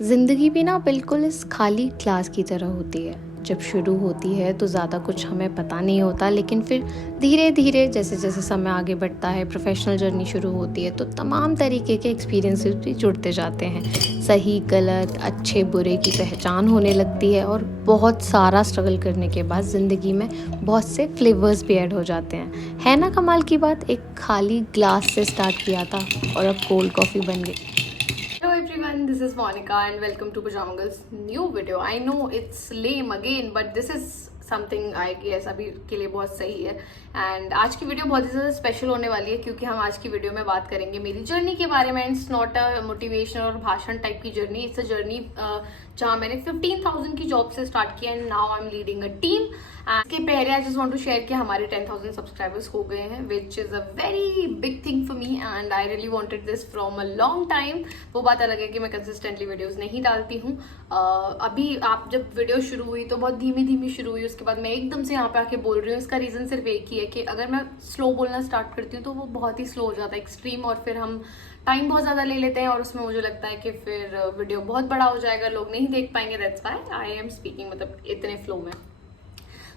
ज़िंदगी भी ना बिल्कुल इस खाली क्लास की तरह होती है। जब शुरू होती है तो ज़्यादा कुछ हमें पता नहीं होता, लेकिन फिर धीरे धीरे जैसे जैसे समय आगे बढ़ता है, प्रोफेशनल जर्नी शुरू होती है, तो तमाम तरीके के एक्सपीरियंसेस भी जुड़ते जाते हैं। सही गलत, अच्छे बुरे की पहचान होने लगती है और बहुत सारा स्ट्रगल करने के बाद ज़िंदगी में बहुत से फ्लेवर्स भी ऐड हो जाते हैं। है ना कमाल की बात? एक खाली ग्लास से स्टार्ट किया था और अब कोल्ड कॉफ़ी बन गई। Hello everyone, this is Monica and welcome to Pajama Girls new video. I know it's lame again, but this is something I guess अभी के लिए बहुत सही है। एंड आज की वीडियो बहुत ही ज़्यादा स्पेशल होने वाली है क्योंकि हम आज की वीडियो में बात करेंगे मेरी जर्नी के बारे में। इट्स नॉट अ मोटिवेशन और भाषण टाइप की जर्नी, इट्स अ जर्नी जहाँ मैंने 15,000 की जॉब से स्टार्ट किया and now I am leading a team. इसके पहले I just want to share कि हमारे 10,000 सब्सक्राइबर्स हो गए हैं, which is a very big thing for me and I really wanted this from a long time. वो बात अलग है कि मैं कंसिस्टेंटली वीडियोस नहीं डालती हूँ। अभी आप जब वीडियो शुरू हुई तो बहुत धीमी धीमी शुरू हुई, उसके बाद मैं एकदम से यहाँ पे आके बोल रही हूँ। इसका रीज़न सिर्फ एक ही है कि अगर मैं स्लो बोलना स्टार्ट करती हूँ तो वो बहुत ही स्लो हो जाता है, एक्सट्रीम, और फिर हम टाइम बहुत ज़्यादा ले लेते हैं और उसमें मुझे लगता है कि फिर वीडियो बहुत बड़ा हो जाएगा, लोग नहीं देख पाएंगे। That's why I am speaking मतलब इतने फ्लो में।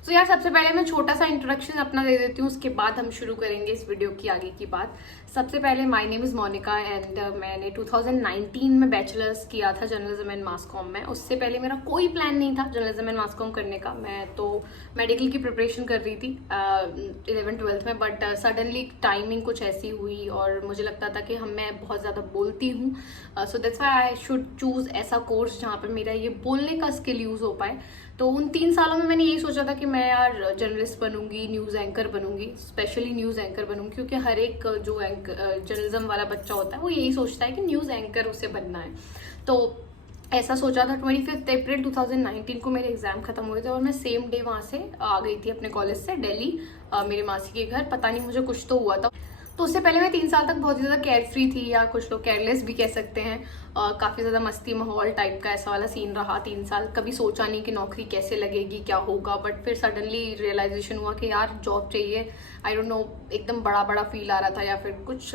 तो यार सबसे पहले मैं छोटा सा इंट्रोडक्शन अपना दे देती हूँ, उसके बाद हम शुरू करेंगे इस वीडियो की आगे की बात। सबसे पहले my name is Monika and मैंने 2019 में बैचलर्स किया था जर्नलिज्म एंड मास कॉम में। उससे पहले मेरा कोई प्लान नहीं था जर्नलिज्म एंड मास कॉम करने का। मैं तो मेडिकल की प्रिपरेशन कर रही थी 11th-12th में, बट सडनली टाइमिंग कुछ ऐसी हुई और मुझे लगता था कि मैं बहुत ज़्यादा बोलती हूँ, so that's why I should choose ऐसा कोर्स जहाँ पर मेरा ये बोलने का स्किल यूज़ हो पाए। तो उन 3 सालों में मैंने यही सोचा था कि मैं यार जर्नलिस्ट बनूंगी, न्यूज़ एंकर बनूंगी, स्पेशली न्यूज़ एंकर बनूंगी, क्योंकि हर एक जो जर्नलिज्म वाला बच्चा होता है वो यही सोचता है कि न्यूज़ एंकर उसे बनना है। तो ऐसा सोचा था। 25 अप्रैल 2019 को मेरे एग्जाम खत्म हुए थे और मैं सेम डे वहाँ से आ गई थी अपने कॉलेज से दिल्ली, मेरे मासी के घर। पता नहीं मुझे कुछ तो हुआ था। तो उससे पहले मैं 3 साल तक बहुत ज़्यादा केयर फ्री थी, या कुछ लोग केयरलेस भी कह सकते हैं। काफ़ी ज़्यादा मस्ती माहौल टाइप का ऐसा वाला सीन रहा 3 साल। कभी सोचा नहीं कि नौकरी कैसे लगेगी, क्या होगा, बट फिर सडनली रियलाइजेशन हुआ कि यार जॉब चाहिए। आई डोंट नो, एकदम बड़ा बड़ा फील आ रहा था या फिर कुछ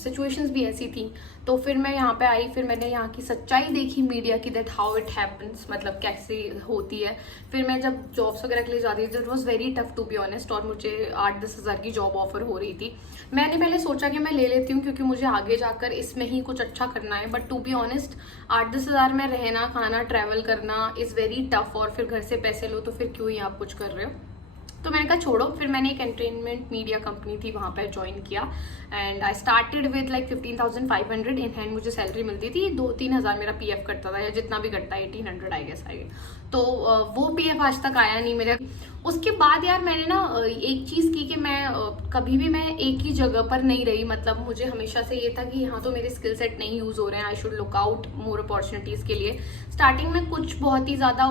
सिचुएशंस भी ऐसी थी। तो फिर मैं यहाँ पे आई, फिर मैंने यहाँ की सच्चाई देखी मीडिया की, दैट हाउ इट हैपन्स, मतलब कैसे होती है। फिर मैं जब जॉब्स वगैरह के लिए जाती थी, it was very tough to be honest, और मुझे 8-10 हज़ार की जॉब ऑफर हो रही थी। मैंने पहले सोचा कि मैं ले लेती हूँ क्योंकि मुझे आगे जाकर इसमें ही कुछ अच्छा करना है, बट टू बी ऑनेस्ट 8-10 हज़ार में रहना, खाना, ट्रैवल करना इज़ वेरी टफ, और फिर घर से पैसे लो तो फिर क्यों ही आप कुछ कर रहे हो। तो मैंने कहा छोड़ो। फिर मैंने एक एंटरटेनमेंट मीडिया कंपनी थी वहाँ पर ज्वाइन किया and I started with like 15,500 in hand. मुझे सैलरी मिलती थी, 2-3 हज़ार मेरा पीएफ कटता था, या जितना भी कटता है 1800 आई गेस आई। तो वो पीएफ आज तक आया नहीं मेरे। उसके बाद यार मैंने ना एक चीज़ की कि मैं कभी भी मैं एक ही जगह पर नहीं रही। मतलब मुझे हमेशा से ये था कि यहाँ तो मेरे स्किल सेट नहीं यूज़ हो रहे हैं, I should look out more opportunities के लिए। स्टार्टिंग में कुछ बहुत ही ज़्यादा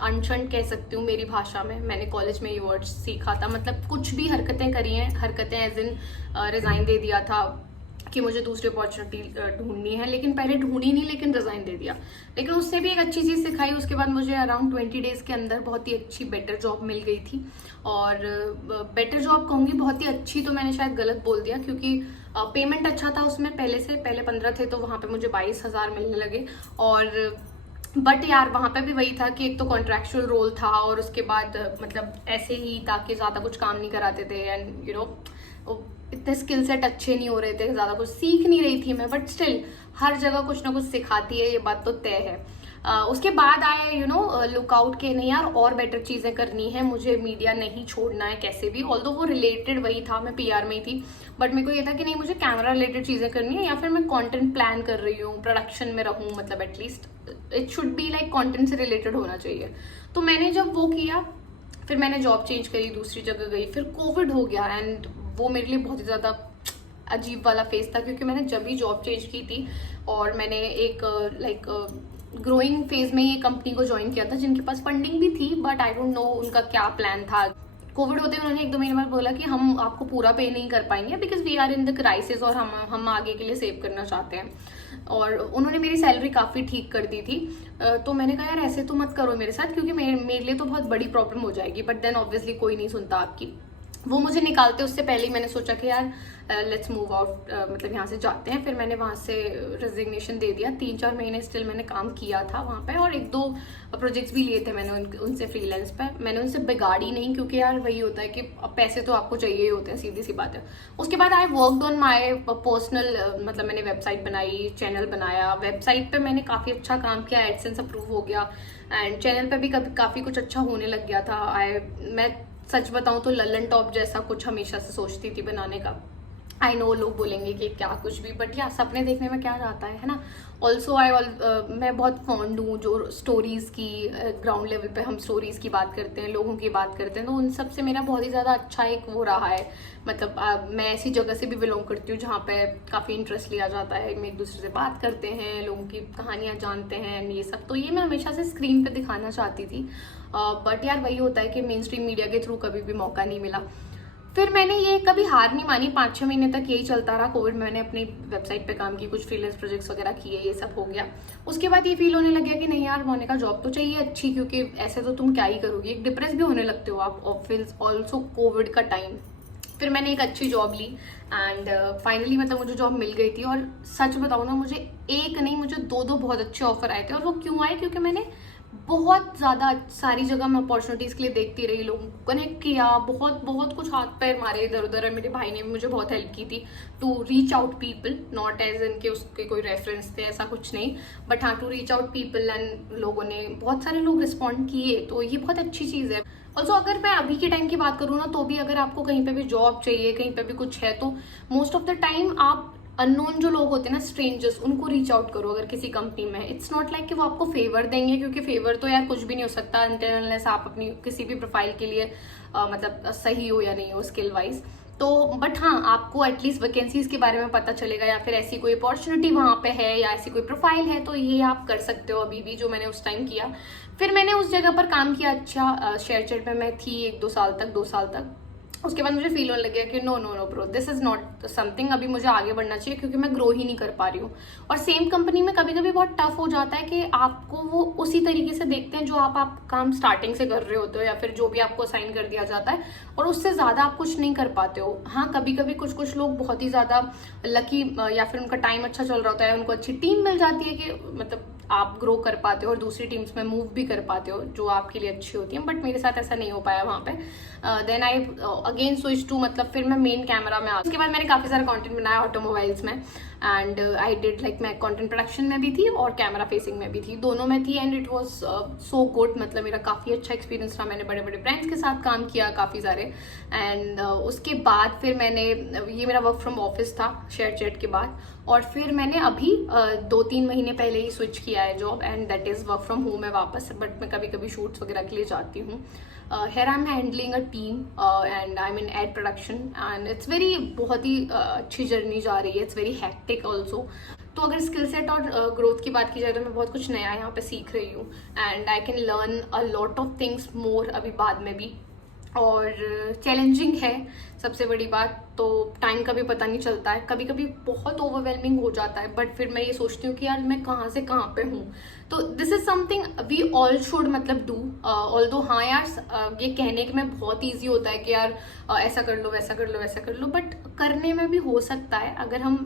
अनशन कह सकती हूँ मेरी भाषा में, मैंने कॉलेज में ये वर्ड्स सीखा था। मतलब कुछ भी हरकतें करी हैं, हरकतें एज इन रिज़ाइन दे दिया था कि मुझे दूसरी अपॉर्चुनिटी ढूंढनी है, लेकिन पहले ढूंढी नहीं, लेकिन रिजाइन दे दिया। लेकिन उससे भी एक अच्छी चीज़ सिखाई। उसके बाद मुझे अराउंड 20 डेज़ के अंदर बहुत ही अच्छी बेटर जॉब मिल गई थी। और बेटर जॉब कहूँगी, बहुत ही अच्छी तो मैंने शायद गलत बोल दिया, क्योंकि पेमेंट अच्छा था उसमें। पहले 15 थे तो वहाँ पे मुझे 22,000 मिलने लगे। और बट यार वहाँ पे भी वही था कि एक तो कॉन्ट्रैक्चुअल रोल था, और उसके बाद मतलब ऐसे ही ताकि ज़्यादा कुछ काम नहीं कराते थे, एंड यू नो इतने स्किल सेट अच्छे नहीं हो रहे थे, ज़्यादा कुछ सीख नहीं रही थी मैं। बट स्टिल हर जगह कुछ ना कुछ सिखाती है, ये बात तो तय है। उसके बाद आए लुकआउट के, नहीं यार और बेटर चीज़ें करनी है, मुझे मीडिया नहीं छोड़ना है कैसे भी। ऑल्दो वो रिलेटेड वही था, मैं पीआर में ही थी, बट मेरे को ये था कि नहीं, मुझे कैमरा रिलेटेड चीज़ें करनी है, या फिर मैं कंटेंट प्लान कर रही हूँ, प्रोडक्शन में रहूँ, मतलब at least it should be like content से रिलेटेड होना चाहिए। तो मैंने जब वो किया, फिर मैंने जॉब चेंज करी, दूसरी जगह गई, फिर कोविड हो गया एंड वो मेरे लिए बहुत ही ज़्यादा अजीब वाला फेज था, क्योंकि मैंने जब भी जॉब चेंज की थी और मैंने एक लाइक ग्रोइंग फेज में ये कंपनी को ज्वाइन किया था, जिनके पास फंडिंग भी थी, बट आई डोंट नो उनका क्या प्लान था। कोविड होते उन्होंने 1-2 महीने बाद बोला कि हम आपको पूरा पे नहीं कर पाएंगे because we are in the crisis, और हम आगे के लिए सेव करना चाहते हैं। और उन्होंने मेरी सैलरी काफ़ी ठीक कर दी थी। तो मैंने कहा यार ऐसे तो मत करो मेरे साथ, क्योंकि मेरे लिए तो बहुत बड़ी प्रॉब्लम हो जाएगी। बट देन ऑब्वियसली कोई नहीं सुनता आपकी। वो मुझे निकालते उससे पहले ही मैंने सोचा कि यार लेट्स मूव आउट, मतलब यहाँ से जाते हैं। फिर मैंने वहाँ से रेजिग्नेशन दे दिया। 3-4 महीने स्टिल मैंने काम किया था वहाँ पे, और 1-2 प्रोजेक्ट्स भी लिए थे मैंने उनसे फ्रीलांस पे। मैंने उनसे बिगाड़ी नहीं, क्योंकि यार वही होता है कि अब पैसे तो आपको चाहिए ही होते हैं, सीधी सी बात है। उसके बाद I worked on my personal, मतलब मैंने वेबसाइट बनाई, चैनल बनाया। वेबसाइट पे मैंने काफ़ी अच्छा काम किया, एडसेंस अप्रूव हो गया, एंड चैनल पे भी काफ़ी कुछ अच्छा होने लग गया था। मैं सच बताऊं तो ललन टॉप जैसा कुछ हमेशा से सोचती थी बनाने का। आई नो लोग बोलेंगे कि क्या कुछ भी, बट या सपने देखने में क्या जाता है ना। ऑल्सो मैं बहुत फॉन्ड हूँ जो स्टोरीज़ की, ग्राउंड लेवल पे हम स्टोरीज़ की बात करते हैं, लोगों की बात करते हैं, तो उन सब से मेरा बहुत ही ज़्यादा अच्छा एक वो रहा है। मतलब मैं ऐसी जगह से भी बिलोंग करती हूँ जहाँ पे काफ़ी इंटरेस्ट लिया जाता है, हम एक दूसरे से बात करते हैं, लोगों की कहानियाँ जानते हैं, ये सब। तो ये मैं हमेशा से स्क्रीन पे दिखाना चाहती थी, बट यार वही होता है कि मेन स्ट्रीम मीडिया के थ्रू कभी भी मौका नहीं मिला। फिर मैंने ये कभी हार नहीं मानी, 5-6 महीने तक यही चलता रहा। कोविड में मैंने अपनी वेबसाइट पे काम की, कुछ फ्रीलांस प्रोजेक्ट्स वगैरह किए, ये सब हो गया। उसके बाद ये फील होने लग गया कि नहीं यार, मोनिका जॉब तो चाहिए अच्छी, क्योंकि ऐसे तो तुम क्या ही करोगी, एक डिप्रेस भी होने लगते हो आप, ऑल्सो कोविड का टाइम। फिर मैंने एक अच्छी जॉब ली, एंड फाइनली मतलब मुझे जॉब मिल गई थी। और सच बताऊँ ना, मुझे एक नहीं, मुझे 2 बहुत अच्छे ऑफर आए थे। और वो क्यों आए? क्योंकि मैंने बहुत ज़्यादा सारी जगह मैं अपॉर्चुनिटीज़ के लिए देखती रही, लोगों को कनेक्ट किया, बहुत कुछ हाथ पैर मारे इधर उधर। मेरे भाई ने भी मुझे बहुत हेल्प की थी to reach out people, not as in के उसके कोई रेफरेंस थे, ऐसा कुछ नहीं, बट हाँ to reach out people. And लोगों ने, बहुत सारे लोग रिस्पॉन्ड किए, तो ये बहुत अच्छी चीज़ है। ऑल्सो अगर मैं अभी के टाइम की बात करूँ ना, तो भी अगर आपको कहीं पे भी जॉब चाहिए, कहीं पे भी कुछ है, तो मोस्ट ऑफ द टाइम आप अननोन जो लोग होते हैं ना, स्ट्रेंजर्स, उनको रीच आउट करो। अगर किसी कंपनी में, इट्स नॉट लाइक कि वो आपको फेवर देंगे, क्योंकि फेवर तो यार कुछ भी नहीं हो सकता अनलेस आप अपनी किसी भी प्रोफाइल के लिए मतलब सही हो या नहीं हो स्किल वाइज। तो बट हाँ, आपको एटलीस्ट वैकेंसीज के बारे में पता चलेगा, या फिर ऐसी कोई अपॉर्चुनिटी वहाँ पे है, या ऐसी कोई प्रोफाइल है, तो ये आप कर सकते हो अभी भी, जो मैंने उस टाइम किया। फिर मैंने उस जगह पर काम किया, अच्छा शेयरचैट में मैं थी 1-2 साल तक, 2 साल तक। उसके बाद मुझे फील होने लग गया कि no no no bro, this is not something, अभी मुझे आगे बढ़ना चाहिए, क्योंकि मैं ग्रो ही नहीं कर पा रही हूँ। और सेम कंपनी में कभी कभी बहुत टफ हो जाता है कि आपको वो उसी तरीके से देखते हैं जो आप काम स्टार्टिंग से कर रहे होते हो, या फिर जो भी आपको असाइन कर दिया जाता है, और उससे ज़्यादा आप कुछ नहीं कर पाते हो। हाँ, कभी कभी कुछ लोग बहुत ही ज़्यादा लकी, या फिर उनका टाइम अच्छा चल रहा होता है, उनको अच्छी टीम मिल जाती है कि मतलब आप ग्रो कर पाते हो और दूसरी टीम्स में मूव भी कर पाते हो, जो आपके लिए अच्छी होती है। बट मेरे साथ ऐसा नहीं हो पाया वहाँ पे। Then I again switch to, मतलब फिर मैं मेन कैमरा में आ। उसके बाद मैंने काफ़ी सारा कंटेंट बनाया ऑटोमोबाइल्स में, एंड आई डिड लाइक, मैं कंटेंट प्रोडक्शन में भी थी और कैमरा फेसिंग में भी थी, दोनों में थी। And it was so good, मतलब मेरा काफ़ी अच्छा एक्सपीरियंस रहा। मैंने बड़े बड़े ब्रांड्स के साथ काम किया काफ़ी सारे। एंड उसके बाद फिर मैंने, ये मेरा वर्क फ्रॉम ऑफिस था शेयरचैट के बाद, और फिर मैंने अभी 2-3 महीने पहले ही स्विच किया है job, and that is work from home है वापस। बट मैं कभी कभी शूट्स वगैरह के लिए जाती हूँ। here I'm handling a team and I'm in ad production, and it's very, बहुत ही अच्छी जर्नी जा रही है। It's very hectic also. तो अगर स्किल सेट और ग्रोथ की बात की जाए, तो मैं बहुत कुछ नया यहाँ पे सीख रही हूँ, and I can learn a lot of things more अभी बाद में भी। और चैलेंजिंग है सबसे बड़ी बात, तो टाइम का भी पता नहीं चलता है, कभी कभी बहुत ओवरवेलमिंग हो जाता है। बट फिर मैं ये सोचती हूँ कि यार मैं कहाँ से कहाँ पे हूँ। तो this is something we all should मतलब डू। ऑल्दो हाँ यार, ये कहने के में बहुत ईजी होता है कि यार ऐसा कर लो, वैसा कर लो, वैसा कर लो, बट करने में भी हो सकता है अगर हम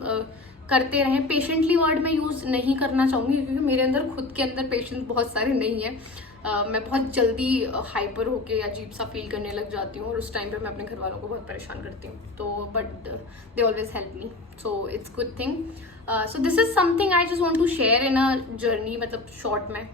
करते रहें। पेशेंटली वर्ड में यूज़ नहीं करना चाहूँगी, क्योंकि मेरे अंदर खुद के अंदर पेशेंस बहुत सारे नहीं है। मैं बहुत जल्दी हाइपर होके अजीब सा फील करने लग जाती हूँ, और उस टाइम पे मैं अपने घर वालों को बहुत परेशान करती हूँ। तो but they always help me, so it's good thing. So this is something I just want to share in a journey, मतलब शॉर्ट में।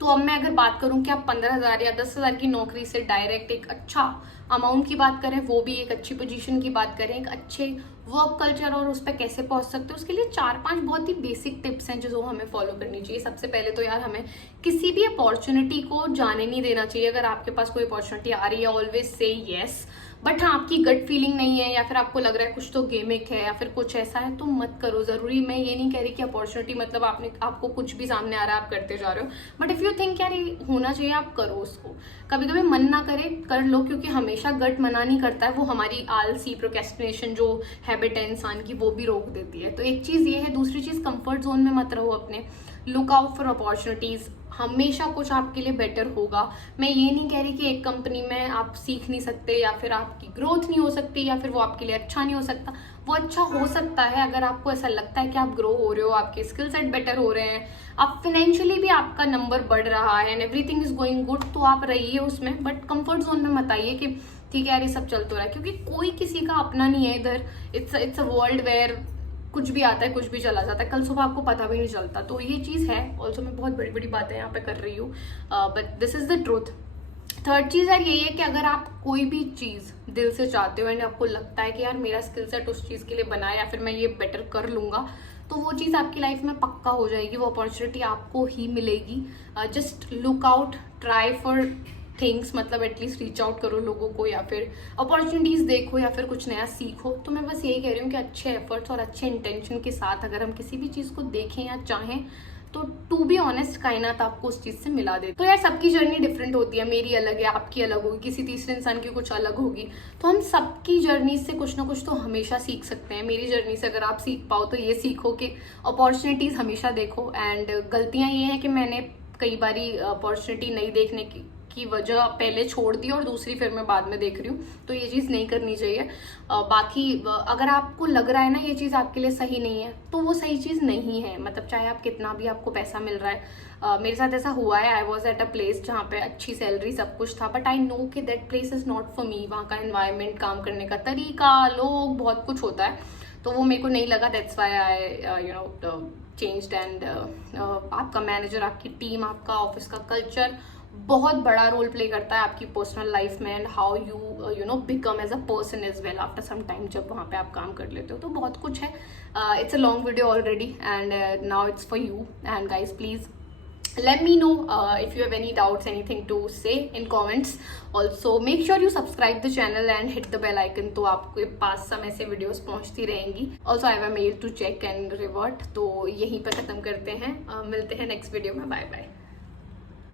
तो अब मैं अगर बात करूं कि आप 15,000 या 10,000 की नौकरी से डायरेक्ट एक अच्छा अमाउंट की बात करें, वो भी एक अच्छी पोजीशन की बात करें, एक अच्छे वर्क कल्चर और उस पर कैसे पहुंच सकते हो, उसके लिए 4-5 बहुत ही बेसिक टिप्स हैं जो हमें फॉलो करनी चाहिए। सबसे पहले तो यार हमें किसी भी अपॉर्चुनिटी को जाने नहीं देना चाहिए। अगर आपके पास कोई अपॉर्चुनिटी आ रही है, ऑलवेज से येस। बट हाँ, आपकी गट फीलिंग नहीं है, या फिर आपको लग रहा है कुछ तो गेमिक है, या फिर कुछ ऐसा है, तो मत करो। जरूरी मैं ये नहीं कह रही कि अपॉर्चुनिटी मतलब आपको कुछ भी सामने आ रहा है आप करते जा रहे हो, बट इफ यू थिंक यार ये होना चाहिए, आप करो उसको। कभी कभी मन ना करे, कर लो, क्योंकि हमेशा गट मना नहीं करता है, वो हमारी आलसी प्रोक्रेस्टिनेशन जो हैबिट है इंसान की, वो भी रोक देती है। तो एक चीज ये है। दूसरी चीज, कंफर्ट जोन में मत रहो अपने, लुक आउट फॉर अपॉर्चुनिटीज। हमेशा कुछ आपके लिए बेटर होगा। मैं ये नहीं कह रही कि एक कंपनी में आप सीख नहीं सकते या फिर आपकी ग्रोथ नहीं हो सकती या फिर वो आपके लिए अच्छा नहीं हो सकता। वो अच्छा हो सकता है अगर आपको ऐसा लगता है कि आप ग्रो हो रहे हो, आपके स्किल सेट बेटर हो रहे हैं, आप फाइनेंशियली भी आपका नंबर बढ़ रहा है and everything is going good, तो आप रहिए उसमें। बट कंफर्ट जोन में मत आइए कि ठीक है यार ये सब चल तो रहा है, क्योंकि कोई किसी का अपना नहीं है इधर। इट्स अ वर्ल्ड वेयर कुछ भी आता है कुछ भी चला जाता है, कल सुबह आपको पता भी नहीं चलता। तो ये चीज़ है। ऑल्सो मैं बहुत बड़ी बड़ी बातें यहाँ पे कर रही हूँ, but this is the truth. Third चीज़ यार यही है कि अगर आप कोई भी चीज़ दिल से चाहते हो एंड आपको लगता है कि यार मेरा स्किल सेट उस चीज़ के लिए बना है या फिर मैं ये बेटर कर लूँगा, तो वो चीज़ आपकी लाइफ में पक्का हो जाएगी, वो अपॉर्चुनिटी आपको ही मिलेगी। Just look out, try for things, मतलब एटलीस्ट रीच आउट करो लोगों को या फिर अपॉर्चुनिटीज देखो या फिर कुछ नया सीखो। तो मैं बस यही कह रही हूँ कि अच्छे एफर्ट्स और अच्छे इंटेंशन के साथ अगर हम किसी भी चीज़ को देखें या चाहें तो टू बी ऑनेस्ट कायनात आपको उस चीज़ से मिला दे। तो यार सबकी जर्नी डिफरेंट होती है, मेरी अलग है, आपकी अलग होगी, किसी तीसरे इंसान की कुछ अलग होगी। तो हम सबकी जर्नी से कुछ ना कुछ तो हमेशा सीख सकते हैं। मेरी जर्नी से अगर आप सीख पाओ तो ये सीखो कि अपॉर्चुनिटीज़ हमेशा देखो। एंड गलतियाँ ये हैं कि मैंने कई बारी अपॉर्चुनिटी नहीं देखने की वजह पहले छोड़ दी और दूसरी फिर मैं बाद में देख रही हूँ, तो ये चीज़ नहीं करनी चाहिए। बाकी अगर आपको लग रहा है ना ये चीज़ आपके लिए सही नहीं है, तो वो सही चीज़ नहीं है। मतलब चाहे आप कितना भी आपको पैसा मिल रहा है, मेरे साथ ऐसा हुआ है। I was at a place जहाँ पे अच्छी सैलरी सब कुछ था, बट आई नो कि that place is not for me. वहाँ का एनवायरनमेंट, काम करने का तरीका, लोग, बहुत कुछ होता है, तो वो मेरे को नहीं लगा। That's why I changed. And आपका मैनेजर, आपकी टीम, आपका ऑफिस का कल्चर बहुत बड़ा रोल प्ले करता है आपकी पर्सनल लाइफ में and how you become as a person as well after some time, जब वहाँ पे आप काम कर लेते हो। तो बहुत कुछ है। It's a long video already and now it's for you. And guys please let me know if you have any doubts, anything to say in comments. Also make sure you subscribe the channel and hit the bell icon, तो आपके पास समय से videos पहुंचती रहेंगी। Also I have a mail to check and revert। तो यहीं पर खत्म करते हैं, मिलते हैं नेक्स्ट वीडियो में। Bye bye.